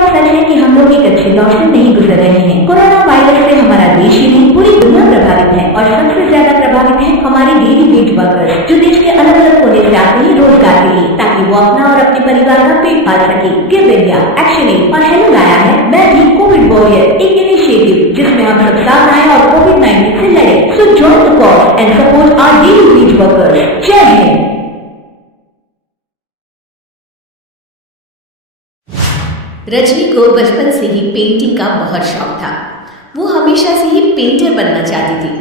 बात सच है कि हम लोग एक अच्छे दौर से नहीं गुजर रहे हैं। कोरोना वायरस से हमारा देश ही नहीं पूरी दुनिया प्रभावित है और सबसे ज्यादा प्रभावित है हमारे डेली वेज वर्कर्स, जो देश के अलग अलग कोने से आते हैं रोजगार के लिए, ताकि वो अपना और अपने परिवार का पेट पाल सके। गिव इंडिया, एक्शन एड और हेलो लाया है मैं भी कोविड वॉरियर, एक इनिशिएटिव जिसमें हम सब साथ आए और कोविड-19 से लड़े। So join the cause and support our daily wage workers. जय हिंद। रजनी को बचपन से ही पेंटिंग का बहुत शौक था। वो हमेशा से ही पेंटर बनना चाहती थी,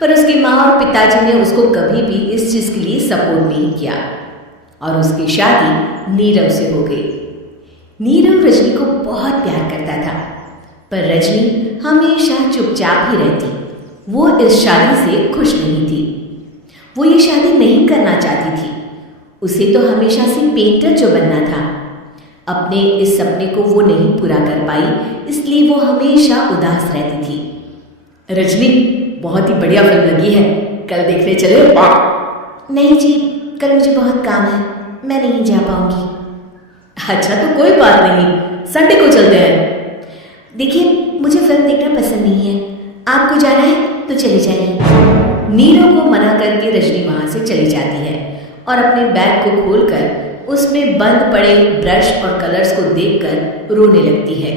पर उसकी माँ और पिताजी ने उसको कभी भी इस चीज के लिए सपोर्ट नहीं किया और उसकी शादी नीरव से हो गई। नीरव रजनी को बहुत प्यार करता था, पर रजनी हमेशा चुपचाप ही रहती। वो इस शादी से खुश नहीं थी। वो ये शादी नहीं करना चाहती थी। उसे तो हमेशा से पेंटर जो बनना था। अपने इस सपने को वो नहीं पूरा कर पाई, इसलिए वो हमेशा उदास रहती थी। रजनी, बहुत ही बढ़िया फिल्म लगी है, कल देखने चले? नहीं जी, कल मुझे बहुत काम है, मैं नहीं जा पाऊंगी। अच्छा तो कोई बात नहीं, संडे को चलते हैं। देखिए, मुझे फिल्म देखना पसंद नहीं है, आपको जाना है तो चले जाइए। नीरव को मना करके रजनी वहां से चली जाती है और अपने बैग को खोलकर उसमें बंद पड़े ब्रश और कलर्स को देखकर रोने लगती है।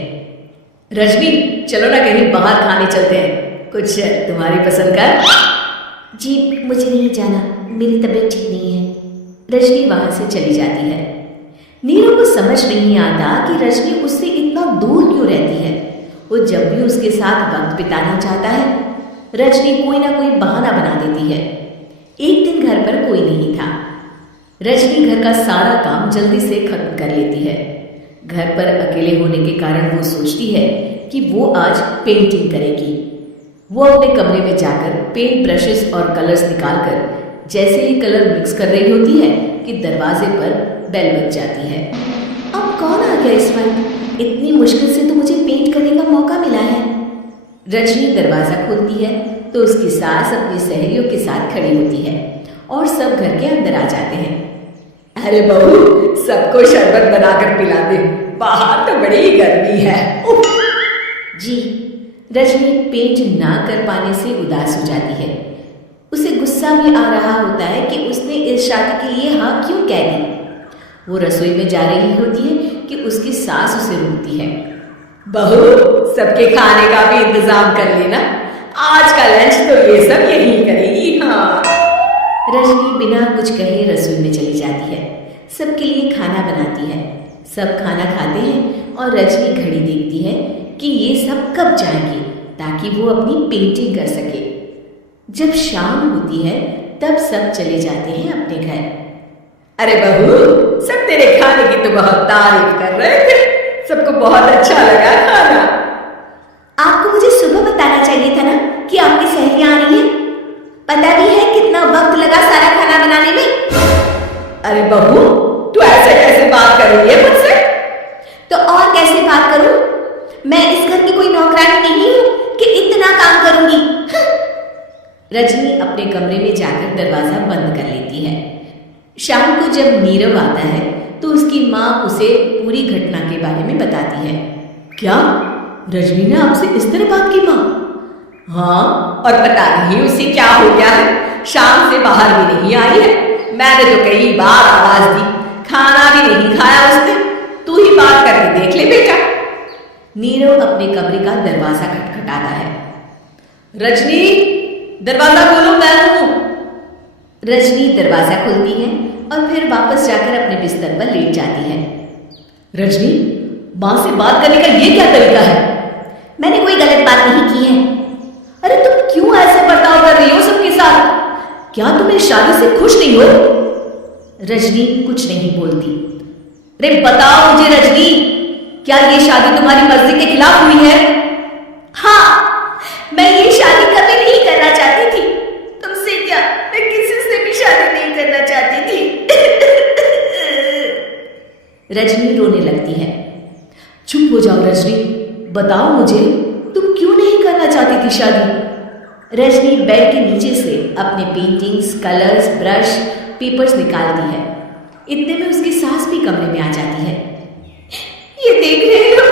रजनी, चलो ना कहीं बाहर खाने चलते हैं, कुछ तुम्हारी पसंद का। जी मुझे नहीं जाना, मेरी तबीयत ठीक नहीं है। रजनी वहां से चली जाती है। नीरव को समझ नहीं आता कि रजनी उससे इतना दूर क्यों रहती है। वो जब भी उसके साथ वक्त बिताना चाहता है, रजनी कोई ना कोई बहाना बना देती है। एक दिन घर पर कोई नहीं था। रजनी घर का सारा काम जल्दी से खत्म कर लेती है। घर पर अकेले होने के कारण वो सोचती है कि वो आज पेंटिंग करेगी। वो अपने कमरे में जाकर पेंट ब्रशेस और कलर्स निकालकर जैसे ही कलर मिक्स कर रही होती है कि दरवाजे पर बेल बज जाती है। अब कौन आ गया इस वक्त? इतनी मुश्किल से तो मुझे पेंट करने का मौका मिला है। रजनी दरवाजा खोलती है तो उसकी सास अपनी सहेलियों के साथ खड़ी होती है और सब घर के अंदर आ जाते हैं। अरे बहू, सबको शरबत बनाकर पिला दे, बाहर तो बड़ी गर्मी है। जी। रजनी पेंट ना कर पाने से उदास हो जाती है। उसे गुस्सा भी आ रहा होता है कि उसने इस शादी के लिए हाँ क्यों कह दी। वो रसोई में जा रही होती है कि उसकी सास उसे रोकती है। बहू, सबके खाने का भी इंतजाम कर लेना, आज का लंच तो ये सब यही करेगी। हाँ। रजनी बिना कुछ कहे रसोई में चली जाती है। सबके लिए खाना बनाती है। सब खाना खाते हैं और रजनी घड़ी देखती है कि ये सब कब जाएंगे ताकि वो अपनी पेंटिंग कर सके। जब शाम होती है तब सब चले जाते हैं अपने घर। अरे बहू, सब तेरे खाने की तो बहुत तारीफ कर रहे थे, सबको बहुत अच्छा लगा खाना। आपको मुझे सुबह बताना चाहिए था ना कि आपकी सहेलियां आ रही हैं। पता भी है कितना वक्त लगा सारा खाना बनाने में। अरे बहू, तू ऐसे कैसे बात कर रही है मुझसे? तो और कैसे बात करूं? मैं इस घर की कोई नौकरानी नहीं हूं कि इतना काम करूंगी। रजनी अपने कमरे में जाकर दरवाजा बंद कर लेती है। शाम को जब नीरव आता है तो उसकी माँ उसे पूरी घटना के बारे में बताती है। क्या रजनी ने आपसे इस तरह बात की माँ? हाँ, और पता नहीं उसे क्या हो गया है, शाम से बाहर भी नहीं आई है। मैंने तो कई बार आवाज दी, खाना भी नहीं खाया उसने। तू ही बात करके देख ले बेटा। नीरव अपने कमरे का दरवाजा खटखटाता है। रजनी, दरवाजा खोलो, मैं हूं। रजनी दरवाजा खोलती है और फिर वापस जाकर अपने बिस्तर पर लेट जाती है। रजनी, मां से बात करने का ये क्या तरीका है? मैंने कोई गलत बात नहीं की है। अरे तुम क्यों ऐसे बर्ताव कर रही हो सबके साथ? क्या तुम इस शादी से खुश नहीं हो? रजनी कुछ नहीं बोलती। अरे बताओ मुझे रजनी, क्या ये शादी तुम्हारी मर्जी के खिलाफ हुई है? हाँ, मैं ये शादी कभी नहीं करना चाहती थी। तुमसे क्या, मैं किसी से भी शादी नहीं करना चाहती थी। रजनी रोने लगती है। चुप हो जाओ रजनी, बताओ मुझे तुम क्यों नहीं करना चाहती थी शादी? रजनी बेड के नीचे से अपने पेंटिंग्स, कलर्स, ब्रश, पेपर्स निकालती है। इतने में उसकी सास भी कमरे में आ जाती है। ये देख रहे हो,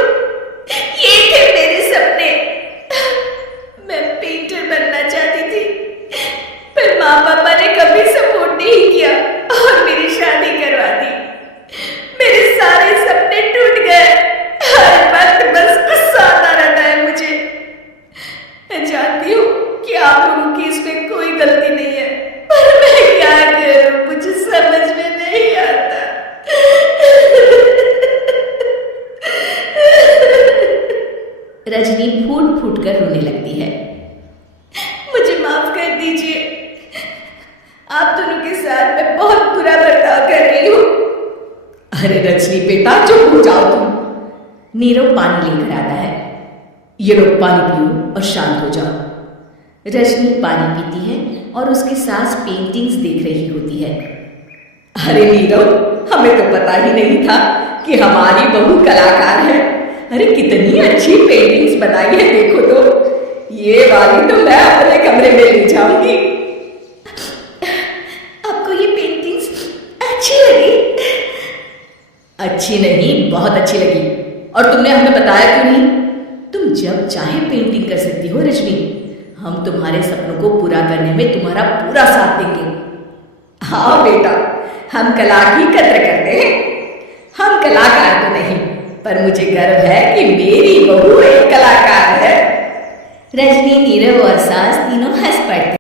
रजनी फूट फूट कर रोने लगती है। मुझे माफ कर दीजिए, आप दोनों के साथ मैं बहुत बुरा बर्ताव कर रही हूँ। अरे रजनी बेटा चुप हो जाओ तुम। नीरव पानी लेकर आता है। ये लो पानी पियो और शांत हो जाओ। रजनी पानी पीती है और उसकी सास पेंटिंग्स देख रही होती है। अरे नीरव, हमें तो पता ही नहीं था कि हमारी बहू कलाकार है। अरे कितनी अच्छी पेंटिंग्स बनाई है, देखो तो। ये वाली तो मैं अपने कमरे में ले जाऊंगी। आपको ये पेंटिंग्स अच्छी लगी? अच्छी नहीं, बहुत अच्छी लगी। और तुमने हमें बताया क्यों नहीं? तुम जब चाहे पेंटिंग कर सकती हो रजनी। हम तुम्हारे सपनों को पूरा करने में तुम्हारा पूरा साथ देंगे। हाँ बेटा, हम कला की कद्र करते हैं। हम कलाकार तो नहीं, पर मुझे गर्व है कि मेरी बहू एक कलाकार है। रजनी, नीरव और सास तीनों हंस पड़ते।